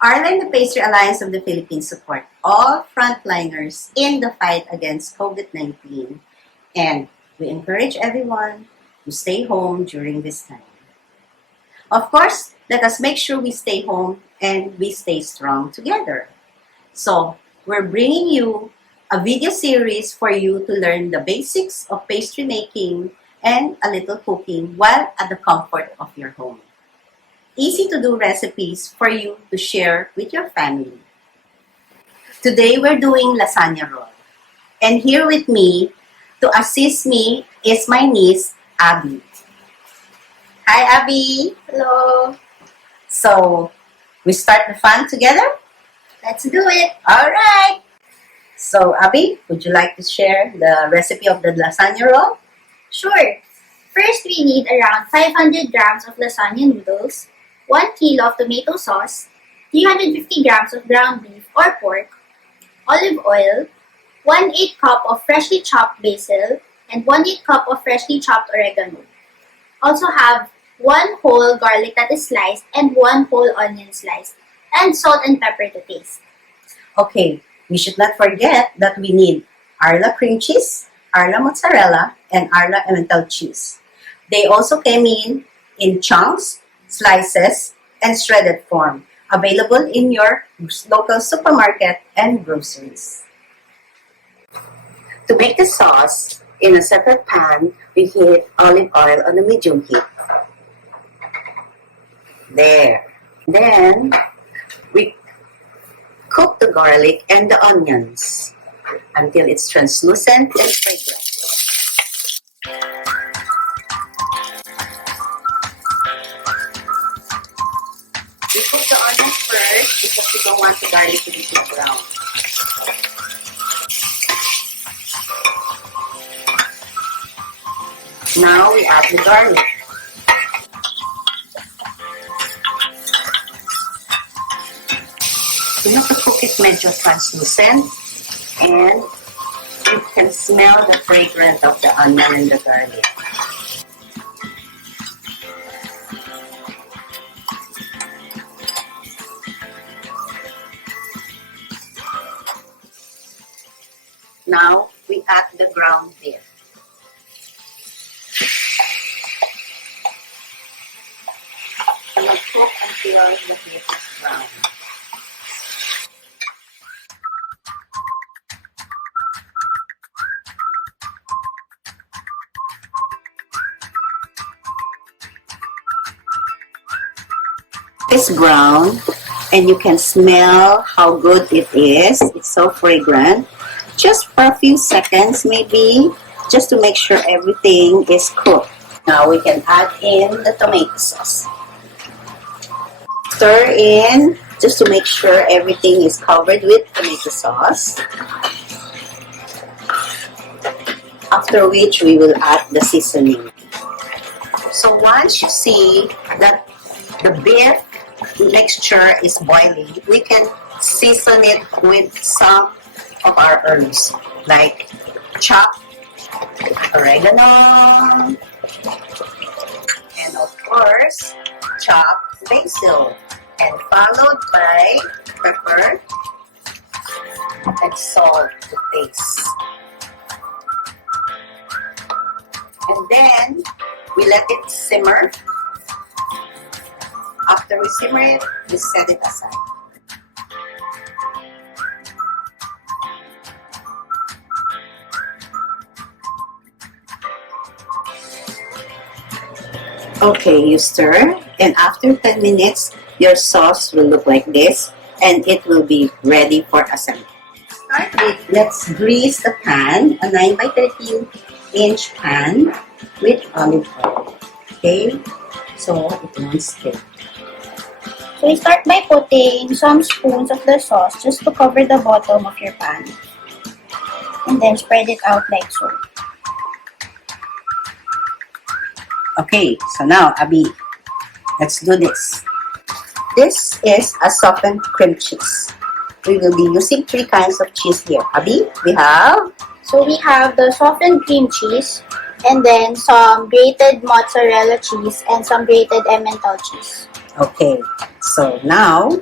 Arla and the Pastry Alliance of the Philippines support all frontliners in the fight against COVID-19, and we encourage everyone to stay home during this time. Of course, let us make sure we stay home and we stay strong together. So, we're bringing you a video series for you to learn the basics of pastry making and a little cooking while at the comfort of your home. Easy to do recipes for you to share with your family. Today we're doing lasagna roll. And here with me to assist me is my niece, Abby. Hi, Abby. Hello. So, we start the fun together? Let's do it. All right. So, Abby, would you like to share the recipe of the lasagna roll? Sure. First, we need around 500 grams of lasagna noodles, 1 kilo of tomato sauce, 350 grams of ground beef or pork, olive oil, 1/8 cup of freshly chopped basil, and 1/8 cup of freshly chopped oregano. Also have 1 whole garlic that is sliced and 1 whole onion sliced, and salt and pepper to taste. Okay, we should not forget that we need Arla cream cheese, Arla mozzarella, and Arla Emmental cheese. They also came in chunks, slices, and shredded form, available in your local supermarket and groceries. To make the sauce, in a separate pan, we heat olive oil on a medium heat. There. Then, we cook the garlic and the onions until it's translucent and fragrant. We cook the onions first because we don't want the garlic to be too brown. Now we add the garlic. You have to cook it medyo translucent, and you can smell the fragrance of the onion and the garlic. Now we add the ground beef. So we cook until the beef is brown. It's brown, and you can smell how good it is. It's so fragrant. Just for a few seconds maybe, just to make sure everything is cooked. Now we can add in the tomato sauce. Stir in just to make sure everything is covered with tomato sauce. After which we will add the seasoning. So once you see that the beef mixture is boiling, we can season it with some of our herbs like chopped oregano and of course chopped basil, and followed by pepper and salt to taste. And then we let it simmer. After we simmer it, we set it aside. Okay, you stir, and after 10 minutes, your sauce will look like this, and it will be ready for assembly. Start with, let's grease the pan, a 9 by 13-inch pan with olive oil. Okay, so it won't stick. So we start by putting some spoons of the sauce just to cover the bottom of your pan. And then spread it out like so. Okay, so now, Abby, let's do this. This is a softened cream cheese. We will be using 3 kinds of cheese here. Abby, we have? So we have the softened cream cheese, and then some grated mozzarella cheese, and some grated Emmental cheese. Okay, so now,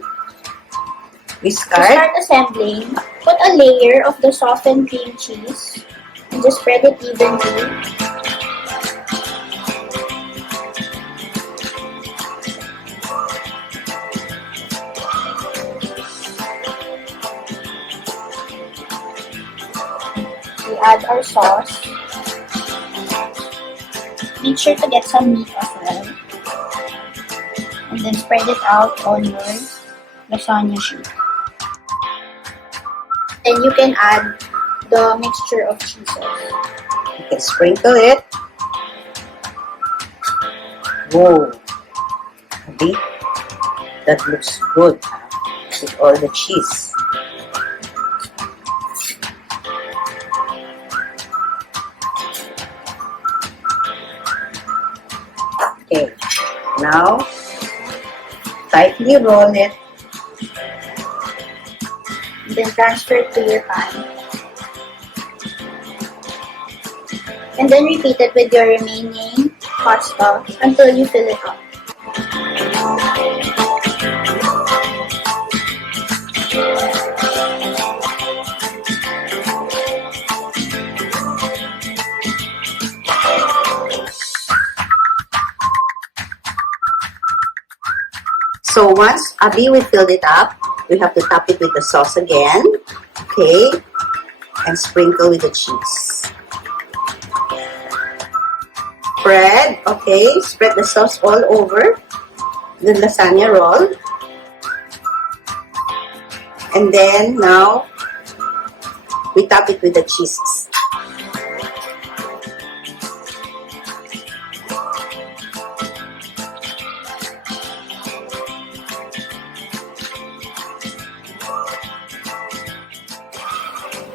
We To start. start assembling, put a layer of the softened cream cheese and just spread it evenly. We add our sauce. Make sure to get some meat as well. And then spread it out on your lasagna sheet. Then you can add the mixture of cheeses. You can sprinkle it. Whoa. Okay. That looks good, huh? With all the cheese. Okay. Now, tightly roll it. Then transfer it to your pan. And then repeat it with your remaining pasta until you fill it up. So once we filled it up, we have to top it with the sauce again. Okay. And sprinkle with the cheese. Spread, okay. Spread the sauce all over the lasagna roll. And then now, we top it with the cheese.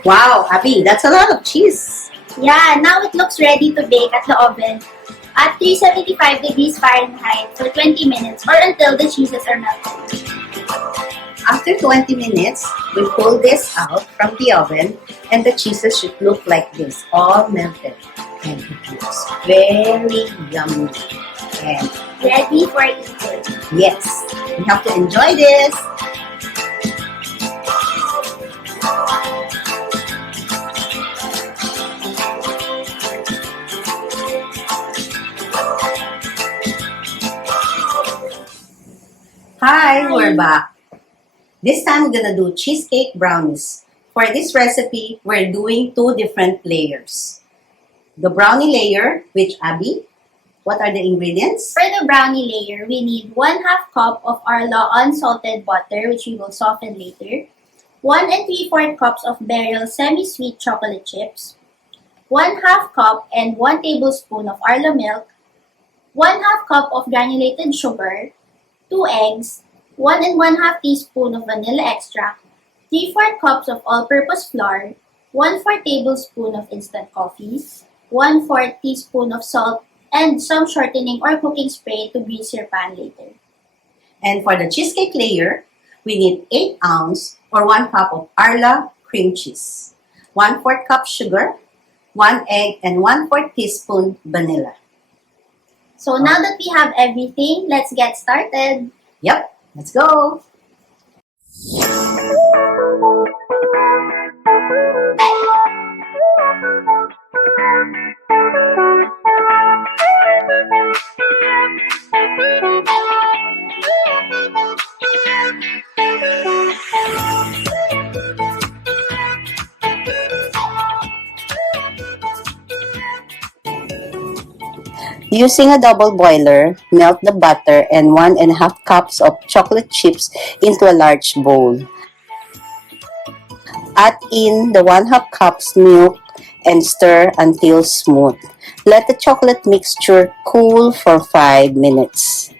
Wow, Abby, that's a lot of cheese. Yeah, now it looks ready to bake at the oven at 375 degrees Fahrenheit for 20 minutes or until the cheeses are melted. After 20 minutes, we pull this out from the oven and the cheeses should look like this, all melted. And it looks very yummy. And Ready for eating. yes, we have to enjoy this. Hi, we're back. This time we're gonna do cheesecake brownies. For this recipe, we're doing two different layers. The brownie layer, which Abby, what are the ingredients? For the brownie layer, we need 1/2 cup of Arla unsalted butter, which we will soften later, 1 3/4 cups of Beryl semi-sweet chocolate chips, 1/2 cup and 1 tablespoon of Arla milk, 1/2 cup of granulated sugar, 2 eggs, 1 1/2 teaspoon of vanilla extract, 3/4 cups of all-purpose flour, 1/4 tablespoon of instant coffee, 1/4 teaspoon of salt, and some shortening or cooking spray to grease your pan later. And for the cheesecake layer, we need 8 ounce or 1 cup of Arla cream cheese, 1/4 cup sugar, 1 egg, and 1/4 teaspoon vanilla. So now that we have everything, let's get started. Yep, let's go. Using a double boiler, melt the butter and 1 1/2 cups of chocolate chips into a large bowl. Add in the 1/2 cups milk and stir until smooth. Let the chocolate mixture cool for 5 minutes.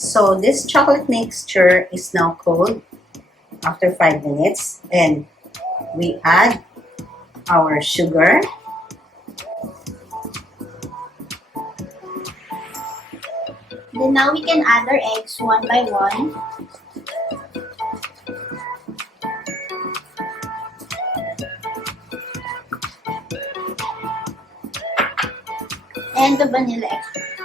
So this chocolate mixture is now cold after 5 minutes, and we add our sugar, Then now we can add our eggs one by one. and the vanilla extract.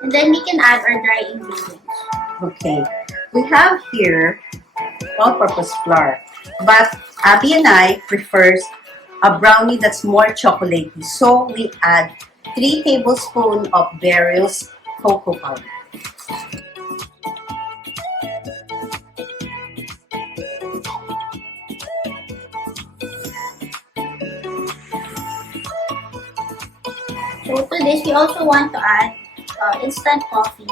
And then we can add our dry ingredients. Okay. We have here all-purpose flour. But Abby and I prefers a brownie that's more chocolatey. So we add 3 tablespoons of Beryl's cocoa powder. So to this, we also want to add instant coffee.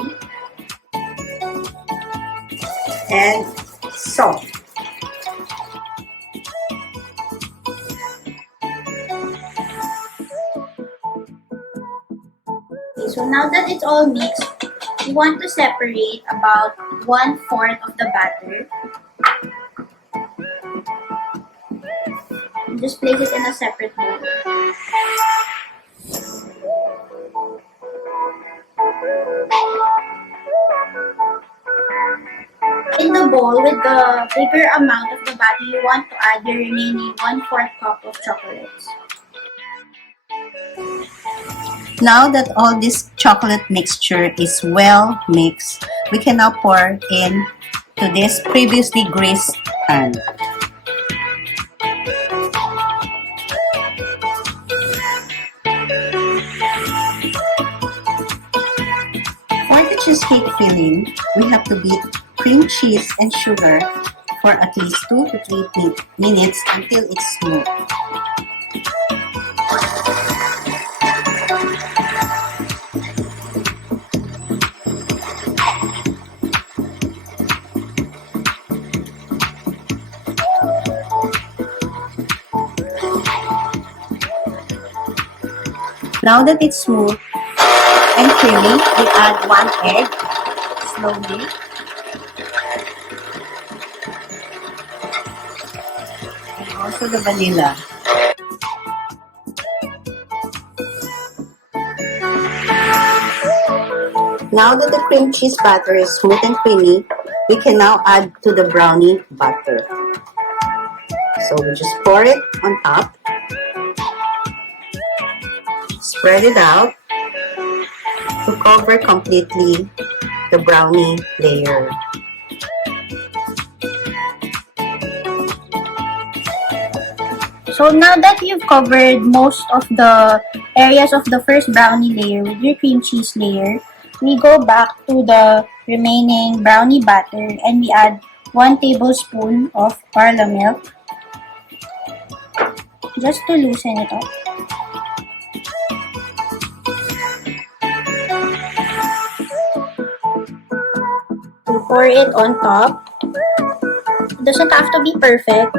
And salt. Okay, so now that it's all mixed, we want to separate about 1/4 of the batter. And just place it in a separate bowl. In the bowl, with the bigger amount of the batter, you want to add your remaining 1/4 cup of chocolates. Now that all this chocolate mixture is well mixed, we can now pour in to this previously greased pan. For the cheesecake filling, we have to beat cream cheese and sugar for at least 2 to 3 minutes until it's smooth. Now that it's smooth and creamy, we add 1 egg slowly. And also the vanilla. Now that the cream cheese batter is smooth and creamy, we can now add to the brownie batter. So we just pour it on top. Spread it out to cover completely the brownie layer. So now that you've covered most of the areas of the first brownie layer with your cream cheese layer, we go back to the remaining brownie batter and we add 1 tablespoon of Parla milk just to loosen it up. We pour it on top. It doesn't have to be perfect.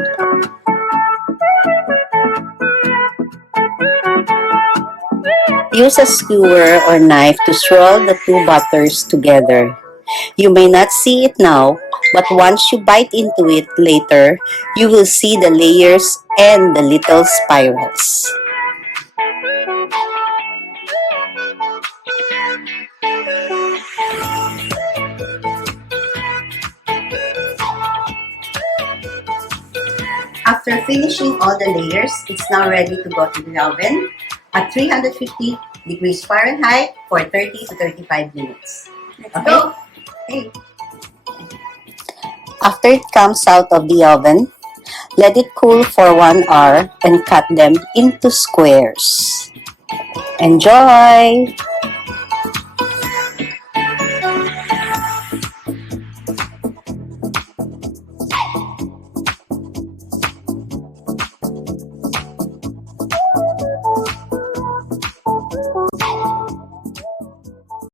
Use a skewer or knife to swirl the 2 butters together. You may not see it now, but once you bite into it later, you will see the layers and the little spirals. After finishing all the layers, it's now ready to go to the oven at 350 degrees Fahrenheit for 30 to 35 minutes. Let's go. Okay. After it comes out of the oven, let it cool for 1 hour and cut them into squares. Enjoy!